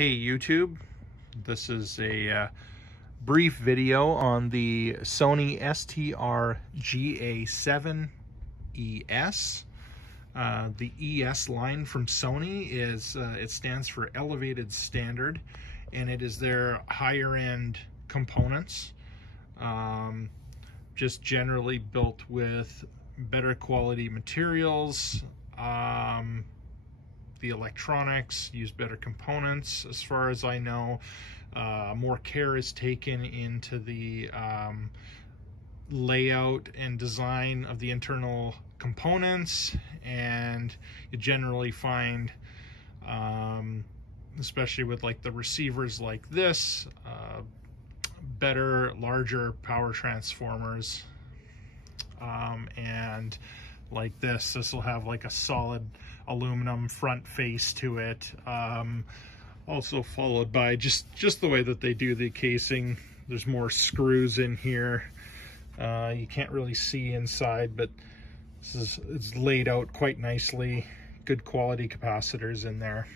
Hey YouTube, this is a brief video on the Sony STR-GA7ES. The ES line from Sony is, it stands for Elevated Standard, and it is their higher end components, just generally built with better quality materials. The electronics use better components, as far as I know. More care is taken into the layout and design of the internal components, and you generally find, especially with like the receivers like this, better, larger power transformers, and like this will have like a solid aluminum front face to it, also followed by just the way that they do the casing. There's more screws in here. You can't really see inside, but it's laid out quite nicely. Good quality capacitors in there.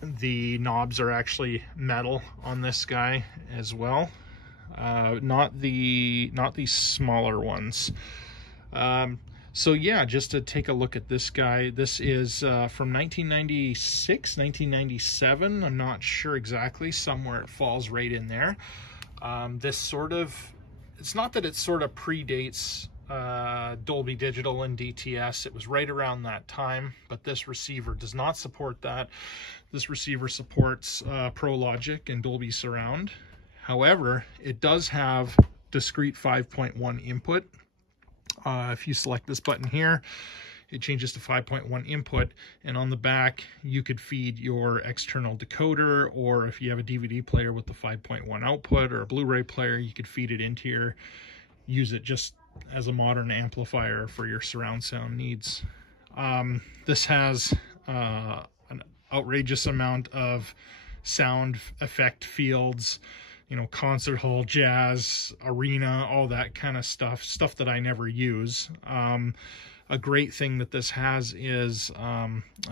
The knobs are actually metal on this guy as well, not the smaller ones. So yeah, just to take a look at this guy, this is from 1996, 1997. I'm not sure exactly, somewhere it falls right in there. This sort of, it's not that it sort of predates Dolby Digital and DTS. It was right around that time, but this receiver does not support that. This receiver supports Pro Logic and Dolby Surround. However, it does have discrete 5.1 input. If you select this button here, it changes to 5.1 input, and on the back you could feed your external decoder, or if you have a DVD player with the 5.1 output, or a Blu-ray player, you could feed it into your, use it just as a modern amplifier for your surround sound needs. This has an outrageous amount of sound effect fields, you know, concert hall, jazz, arena, all that kind of stuff that I never use. A great thing that this has is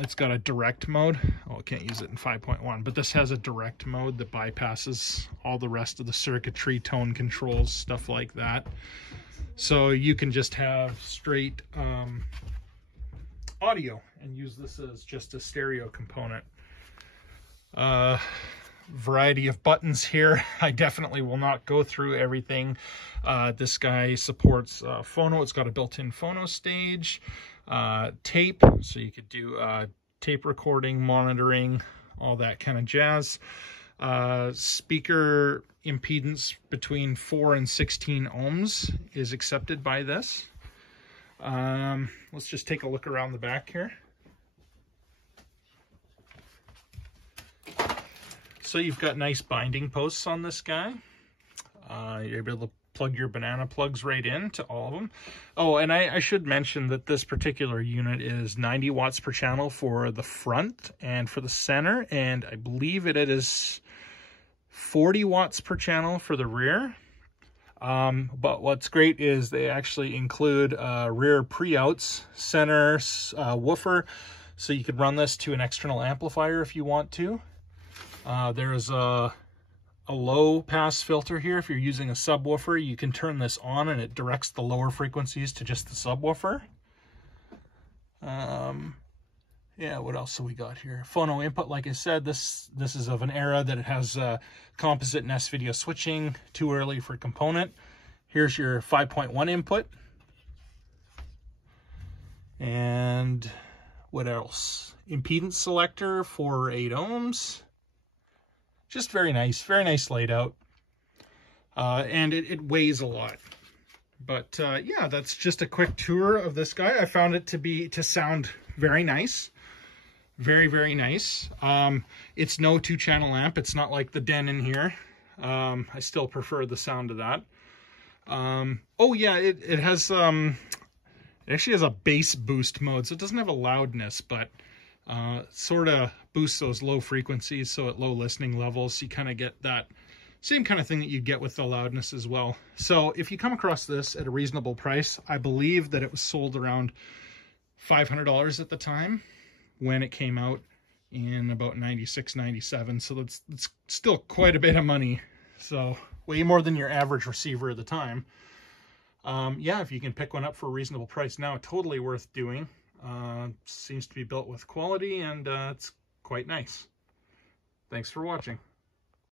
it's got a direct mode. Oh, I can't use it in 5.1, but this has a direct mode that bypasses all the rest of the circuitry, tone controls, stuff like that. So you can just have straight audio and use this as just a stereo component. Variety of buttons here. I definitely will not go through everything. This guy supports phono. It's got a built-in phono stage, tape, so you could do tape recording, monitoring, all that kind of jazz. Speaker impedance between 4 and 16 ohms is accepted by this. Let's just take a look around the back here. So you've got nice binding posts on this guy. You're able to plug your banana plugs right in to all of them. Oh, and I should mention that this particular unit is 90 watts per channel for the front and for the center, and I believe it is 40 watts per channel for the rear. But what's great is they actually include rear pre-outs, center woofer, so you could run this to an external amplifier if you want to. There's a low pass filter here. If you're using a subwoofer, you can turn this on and it directs the lower frequencies to just the subwoofer. Yeah, what else have we got here? Phono input, like I said, this is of an era that it has composite and S-video switching, too early for component. Here's your 5.1 input. And what else? Impedance selector for 8 ohms. Just very nice laid out. And it weighs a lot. But yeah, that's just a quick tour of this guy. I found it to sound very nice. Very, very nice. It's no 2-channel amp. It's not like the Den in here. I still prefer the sound of that. Oh yeah, it has it actually has a bass boost mode, so it doesn't have a loudness, but sort of boosts those low frequencies, so at low listening levels you kind of get that same kind of thing that you get with the loudness as well. So if you come across this at a reasonable price, I believe that it was sold around $500 at the time when it came out. in about 96, 97. So that's still quite a bit of money. So way more than your average receiver at the time. Yeah, if you can pick one up for a reasonable price now, totally worth doing. Seems to be built with quality, and it's quite nice. Thanks for watching.